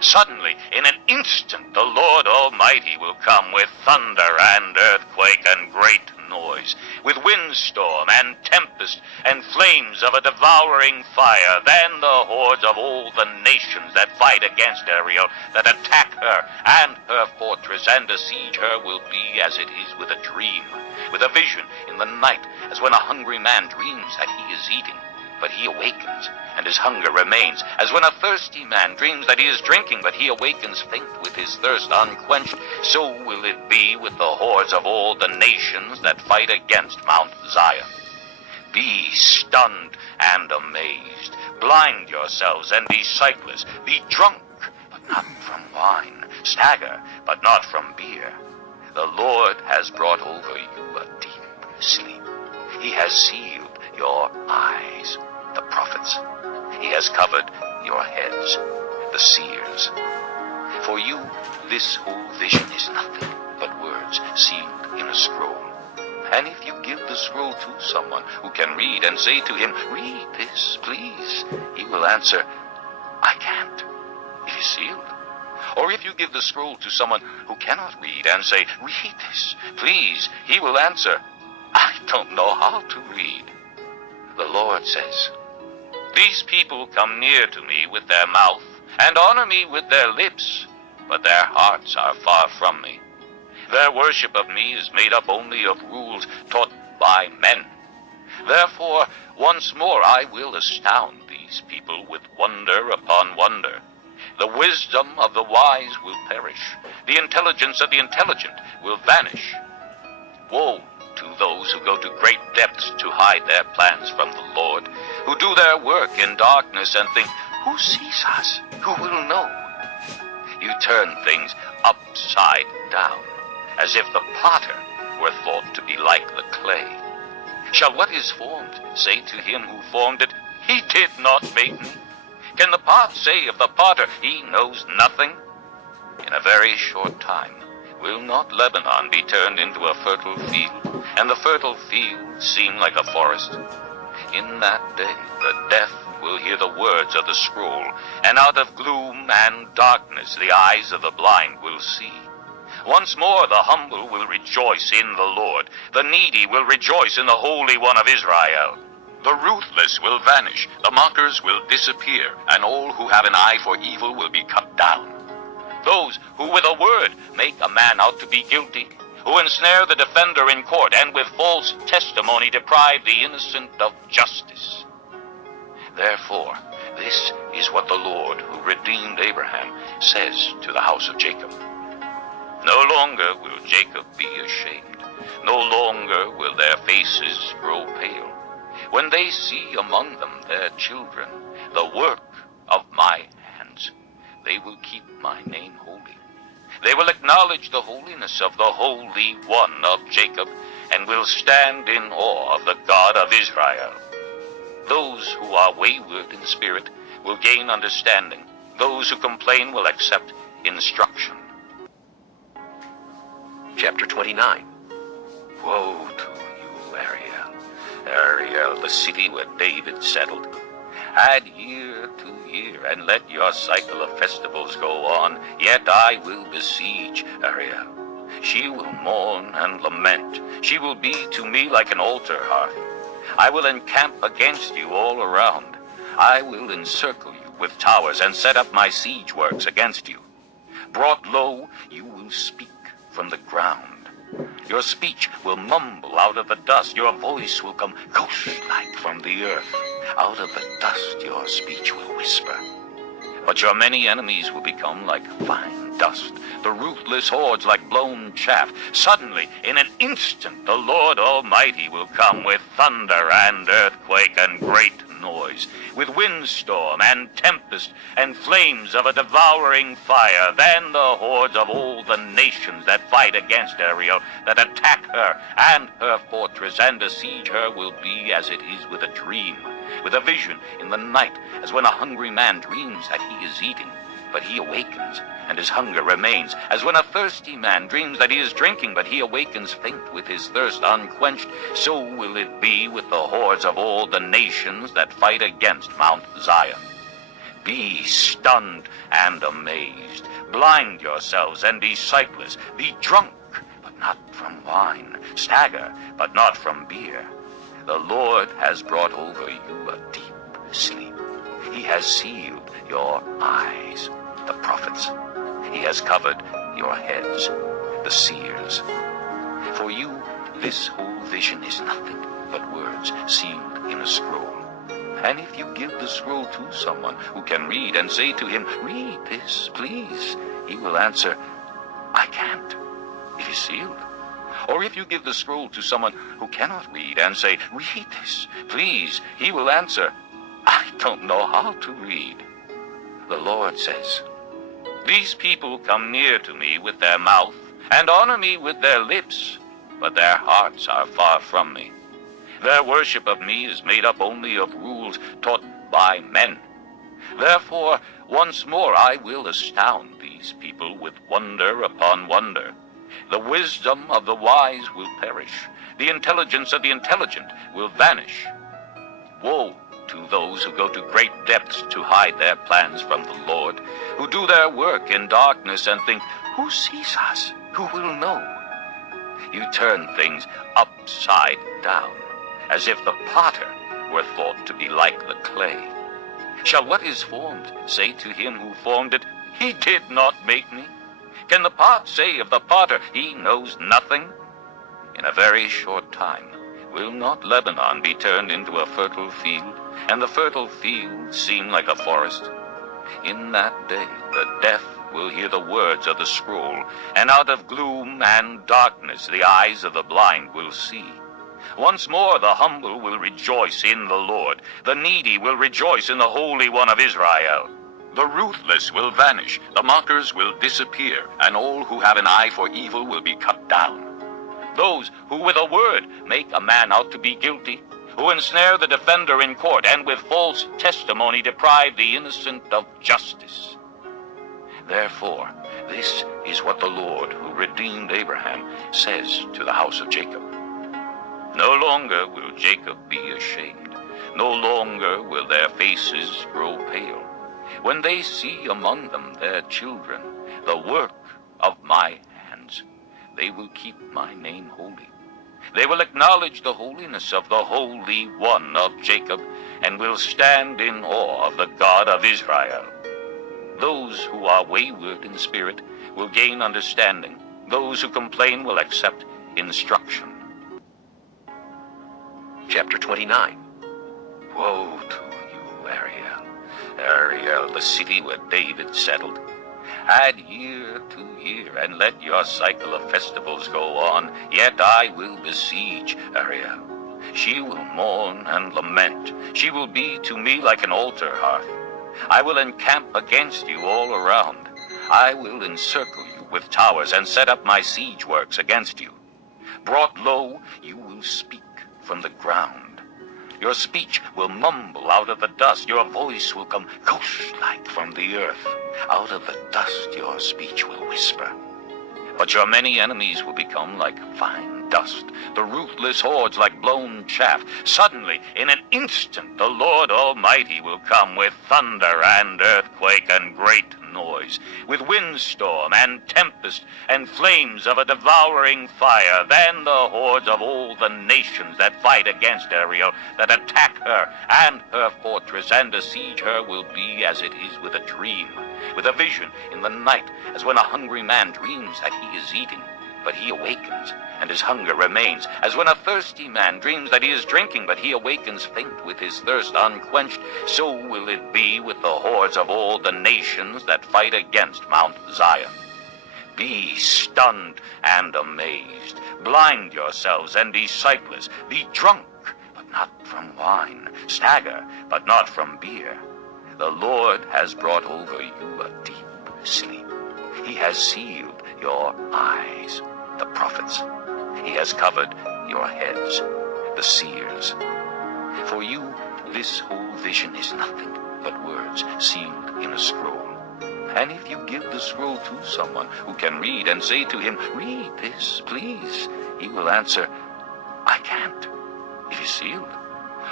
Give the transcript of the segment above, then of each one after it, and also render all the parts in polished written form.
Suddenly, in an instant, the Lord Almighty will come with thunder and earthquake and great noise, with windstorm and tempest and flames of a devouring fire. Then the hordes of all the nations that fight against Ariel, that attack her and her fortress and besiege her, will be as it is with a dream, with a vision in the night, as when a hungry man dreams that he is eating, but he awakens, and his hunger remains, as when a thirsty man dreams that he is drinking, but he awakens faint with his thirst unquenched. So will it be with the hordes of all the nations that fight against Mount Zion. Be stunned and amazed. Blind yourselves and be sightless. Be drunk, but not from wine. Stagger, but not from beer. The Lord has brought over you a deep sleep. He has sealed your eyes, the prophets. He has covered your heads, the seers. For you, this whole vision is nothing but words sealed in a scroll. And if you give the scroll to someone who can read and say to him, "Read this, please," he will answer, "I can't." It is sealed. Or if you give the scroll to someone who cannot read and say, "Read this, please," he will answer, "I don't know how to read." The Lord says, "These people come near to me with their mouth and honor me with their lips, but their hearts are far from me. Their worship of me is made up only of rules taught by men. Therefore, once more I will astound these people with wonder upon wonder. The wisdom of the wise will perish. The intelligence of the intelligent will vanish. Woe to those who go to great depths to hide their plans from the Lord, who do their work in darkness and think, 'Who sees us? Who will know?' You turn things upside down, as if the potter were thought to be like the clay. Shall what is formed say to him who formed it, 'He did not make me'? Can the pot say of the potter, 'He knows nothing'? In a very short time will not Lebanon be turned into a fertile field, and the fertile field seem like a forest? In that day the deaf will hear the words of the scroll, and out of gloom and darkness the eyes of the blind will see. Once more the humble will rejoice in the Lord. The needy will rejoice in the Holy One of Israel. The ruthless will vanish, the mockers will disappear, and all who have an eye for evil will be cut down. Those who with a word make a man out to be guilty, who ensnare the defender in court, and with false testimony deprive the innocent of justice. Therefore, this is what the Lord, who redeemed Abraham, says to the house of Jacob. No longer will Jacob be ashamed. No longer will their faces grow pale. When they see among them their children, the work of my hands, they will keep my name holy. They will acknowledge the holiness of the Holy One of Jacob, and will stand in awe of the God of Israel. Those who are wayward in spirit will gain understanding. Those who complain will accept instruction. Chapter 29. Woe to you, Ariel. Ariel, the city where David settled. Add year to year, and let your cycle of festivals go on. Yet I will besiege Ariel. She will mourn and lament. She will be to me like an altar hearth. I will encamp against you all around. I will encircle you with towers and set up my siege works against you. Brought low, you will speak from the ground. Your speech will mumble out of the dust. Your voice will come ghost-like from the earth. Out of the dust your speech will whisper. But your many enemies will become like fine dust, the ruthless hordes like blown chaff. Suddenly, in an instant, the Lord Almighty will come with thunder and earthquake and great noise, with windstorm and tempest and flames of a devouring fire. Then the hordes of all the nations that fight against Ariel, that attack her and her fortress and besiege her, will be as it is with a dream, with a vision in the night, as when a hungry man dreams that he is eating, but he awakens, and his hunger remains, as when a thirsty man dreams that he is drinking, but he awakens faint with his thirst unquenched. So will it be with the hordes of all the nations that fight against Mount Zion. Be stunned and amazed. Blind yourselves and be sightless. Be drunk, but not from wine. Stagger, but not from beer. The Lord has brought over you a deep sleep. He has sealed your eyes, the prophets. He has covered your heads, the seers. For you, this whole vision is nothing but words sealed in a scroll. And if you give the scroll to someone who can read and say to him, "Read this, please," he will answer, "I can't. It is sealed." Or if you give the scroll to someone who cannot read and say, "Read this, please," he will answer, "I don't know how to read." The Lord says, "These people come near to me with their mouth and honor me with their lips, but their hearts are far from me. Their worship of me is made up only of rules taught by men. Therefore, once more I will astound these people with wonder upon wonder. The wisdom of the wise will perish. The intelligence of the intelligent will vanish. Woe to those who go to great depths to hide their plans from the Lord, who do their work in darkness and think, 'Who sees us? Who will know?' You turn things upside down, as if the potter were thought to be like the clay. Shall what is formed say to him who formed it, 'He did not make me'? Can the pot say of the potter, 'He knows nothing'? In a very short time will not Lebanon be turned into a fertile field, and the fertile field seem like a forest? In that day the deaf will hear the words of the scroll, and out of gloom and darkness the eyes of the blind will see. Once more the humble will rejoice in the Lord. The needy will rejoice in the Holy One of Israel. The ruthless will vanish, the mockers will disappear, and all who have an eye for evil will be cut down. Those who with a word make a man out to be guilty, who ensnare the defender in court, and with false testimony deprive the innocent of justice. Therefore, this is what the Lord, who redeemed Abraham, says to the house of Jacob. No longer will Jacob be ashamed. No longer will their faces grow pale. When they see among them their children, the work of my hands, they will keep my name holy. They will acknowledge the holiness of the Holy One of Jacob, and will stand in awe of the God of Israel. Those who are wayward in spirit will gain understanding. Those who complain will accept instruction. Chapter 29. Woe to you, Ariel, Ariel, the city where David settled. Add year to year, and let your cycle of festivals go on. Yet I will besiege Ariel. She will mourn and lament. She will be to me like an altar hearth. I will encamp against you all around. I will encircle you with towers and set up my siege works against you. Brought low, you will speak from the ground. Your speech will mumble out of the dust. Your voice will come ghost-like from the earth. Out of the dust your speech will whisper. But your many enemies will become like fine dust, the ruthless hordes like blown chaff. Suddenly, in an instant, the Lord Almighty will come with thunder and earthquake and great noise, with windstorm and tempest and flames of a devouring fire. Then the hordes of all the nations that fight against Ariel, that attack her and her fortress and besiege her, will be as it is with a dream, with a vision in the night, as when a hungry man dreams that he is eating, but he awakens, and his hunger remains, as when a thirsty man dreams that he is drinking, but he awakens faint with his thirst unquenched. So will it be with the hordes of all the nations that fight against Mount Zion. Be stunned and amazed. Blind yourselves and be sightless. Be drunk, but not from wine. Stagger, but not from beer. The Lord has brought over you a deep sleep. He has sealed your eyes, the prophets. He has covered your heads, the seers. For you, this whole vision is nothing but words sealed in a scroll. And if you give the scroll to someone who can read and say to him, "Read this, please," he will answer, "I can't. It is sealed."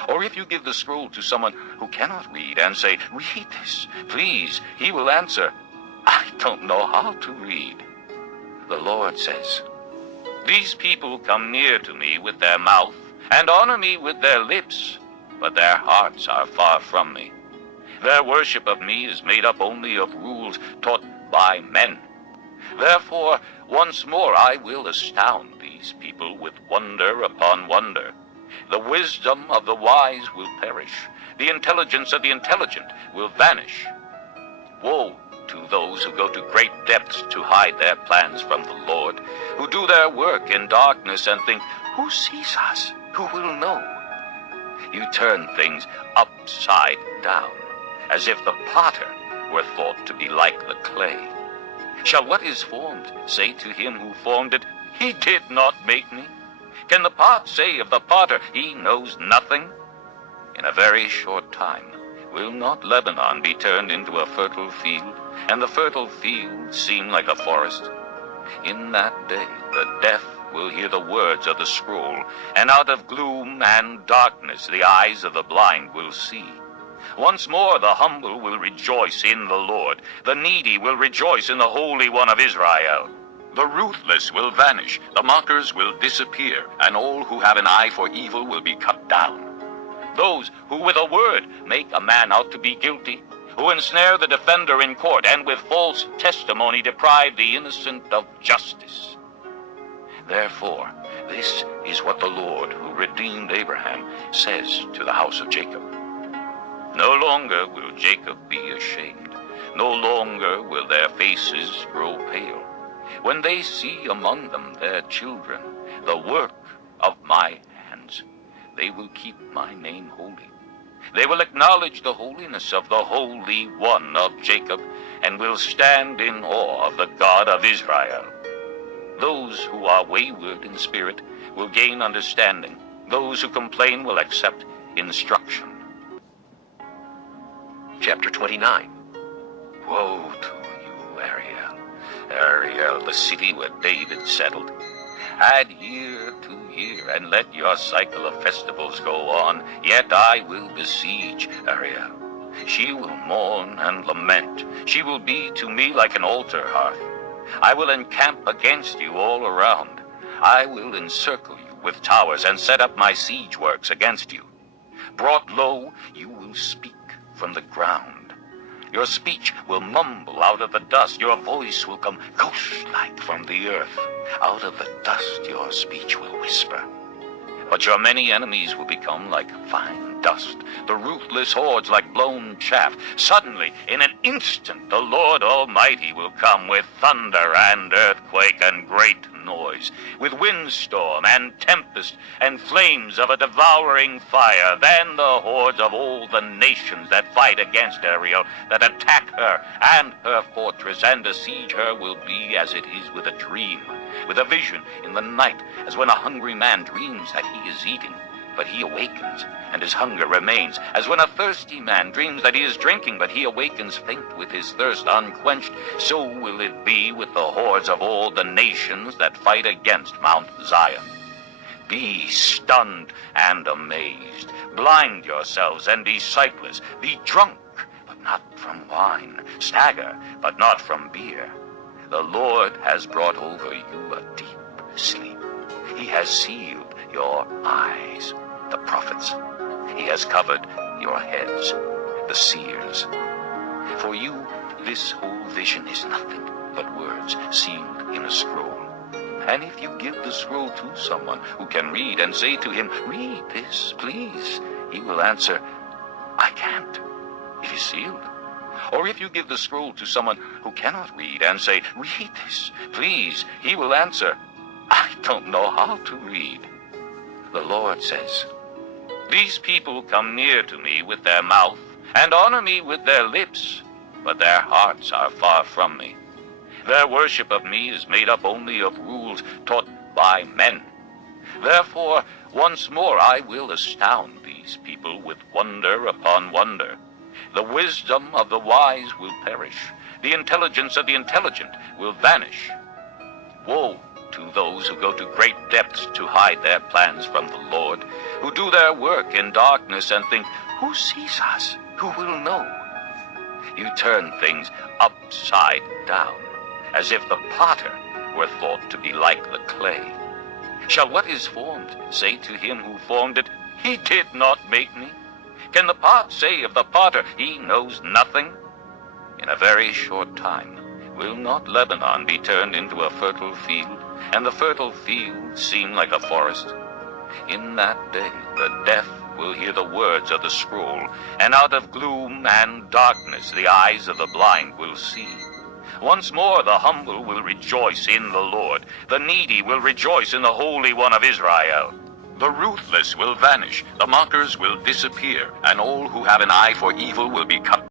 Or if you give the scroll to someone who cannot read and say, "Read this, please," he will answer, "I don't know how to read." The Lord says, "These people come near to me with their mouth and honor me with their lips, but their hearts are far from me. Their worship of me is made up only of rules taught by men. Therefore, once more I will astound these people with wonder upon wonder. The wisdom of the wise will perish. The intelligence of the intelligent will vanish. Woe to those who go to great depths to hide their plans from the Lord, who do their work in darkness and think, 'Who sees us? Who will know?' You turn things upside down, as if the potter were thought to be like the clay. Shall what is formed say to him who formed it, 'He did not make me'? Can the pot say of the potter, 'He knows nothing'? In a very short time will not Lebanon be turned into a fertile field, and the fertile field seem like a forest? In that day the deaf will hear the words of the scroll, and out of gloom and darkness the eyes of the blind will see. Once more the humble will rejoice in the Lord. The needy will rejoice in the Holy One of Israel. The ruthless will vanish, the mockers will disappear, and all who have an eye for evil will be cut down. Those who with a word make a man out to be guilty, who ensnare the defender in court, and with false testimony deprive the innocent of justice. Therefore, this is what the Lord, who redeemed Abraham, says to the house of Jacob. No longer will Jacob be ashamed. No longer will their faces grow pale. When they see among them their children, the work of my hands, they will keep my name holy. They will acknowledge the holiness of the Holy One of Jacob, and will stand in awe of the God of Israel. Those who are wayward in spirit will gain understanding. Those who complain will accept instruction. Chapter 29. Woe to you, Ariel, Ariel, the city where David settled. Add year to year, and let your cycle of festivals go on. Yet I will besiege Ariel. She will mourn and lament. She will be to me like an altar hearth. I will encamp against you all around. I will encircle you with towers and set up my siege works against you. Brought low, you will speak from the ground. Your speech will mumble out of the dust. Your voice will come ghost-like from the earth. Out of the dust your speech will whisper. But your many enemies will become like fine dust, the ruthless hordes like blown chaff. Suddenly, in an instant, the Lord Almighty will come with thunder and earthquake and great noise, with windstorm and tempest and flames of a devouring fire. Then the hordes of all the nations that fight against Ariel, that attack her and her fortress and besiege her, will be as it is with a dream, with a vision in the night, as when a hungry man dreams that he is eating, but he awakens, and his hunger remains, as when a thirsty man dreams that he is drinking, but he awakens faint with his thirst unquenched. So will it be with the hordes of all the nations that fight against Mount Zion. Be stunned and amazed. Blind yourselves and be sightless. Be drunk, but not from wine. Stagger, but not from beer. The Lord has brought over you a deep sleep. He has sealed your eyes, the prophets. He has covered your heads, the seers. For you, this whole vision is nothing but words sealed in a scroll. And if you give the scroll to someone who can read and say to him, "Read this, please," he will answer, "I can't. It is sealed." Or if you give the scroll to someone who cannot read and say, "Read this, please," he will answer, "I don't know how to read." The Lord says, "These people come near to me with their mouth and honor me with their lips, but their hearts are far from me. Their worship of me is made up only of rules taught by men. Therefore, once more I will astound these people with wonder upon wonder. The wisdom of the wise will perish. The intelligence of the intelligent will vanish. Woe to those who go to great depths to hide their plans from the Lord, who do their work in darkness and think, who sees us? Who will know? You turn things upside down, as if the potter were thought to be like the clay. Shall what is formed say to him who formed it, he did not make me? Can the pot say of the potter, he knows nothing? In a very short time, will not Lebanon be turned into a fertile field, and the fertile field seem like a forest? In that day the deaf will hear the words of the scroll, and out of gloom and darkness the eyes of the blind will see. Once more the humble will rejoice in the Lord. The needy will rejoice in the Holy One of Israel. The ruthless will vanish, the mockers will disappear, and all who have an eye for evil will be cut